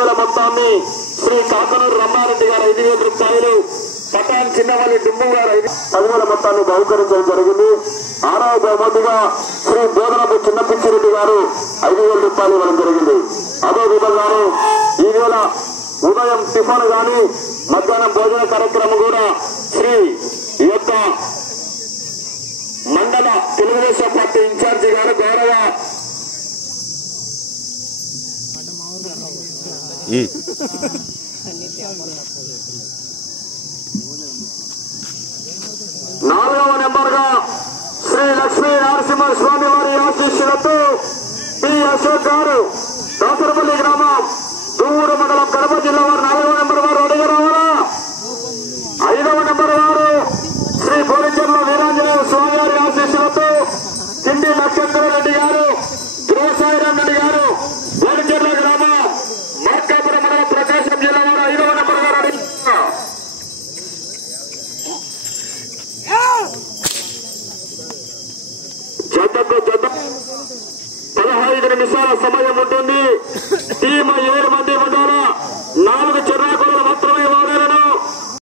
10,000 మొత్తాన్ని శ్రీ కాకనూరు రమ్మారెడ్డి గారు 5,000 రూపాయలు, పటాన్ చిన్నవల్లి డుమ్ము గారు 10,000 మొత్తాన్ని బహుకరించడం జరిగింది. 6వ బహుమతిగా శ్రీ బోధనపు చిన్నపిచ్చిరెడ్డి గారు 5,000 రూపాయలు ఇవ్వడం జరిగింది. అదే విధంగానే ఈవేళ ఉదయం టిఫిన్ గాని మధ్యాహ్నం భోజన కార్యక్రమం కూడా శ్రీ యొక్క మండల తెలుగుదేశం పార్టీ ఇన్ఛార్జి గారు గౌరవ 4వ నెంబర్గా శ్రీ లక్ష్మీ నరసింహ స్వామి వారి ఆశీస్సులతో పి అశోక్ గారు దాసరపల్లి గ్రామం దూరు మండలం కడప జిల్లా వారు 4వ నెంబర్ వారు అడిగి రావాలా. 5వ నెంబర్ వారు శ్రీ బోరిచెర్ల వీరాంజనేయ స్వామి వారి ఆశీస్సులతో కిండి నక్షత్ర రెడ్డి గారు, ధ్రువసాయిరాం రెడ్డి గారు, బోరిచెర్ల గ్రామం మార్కాపురం మండలం ప్రకాశం జిల్లా వారు 5వ నెంబర్ గారు అడిగి జతకు 15 నిమిషాల సమయం ఉంటుంది. టీమ్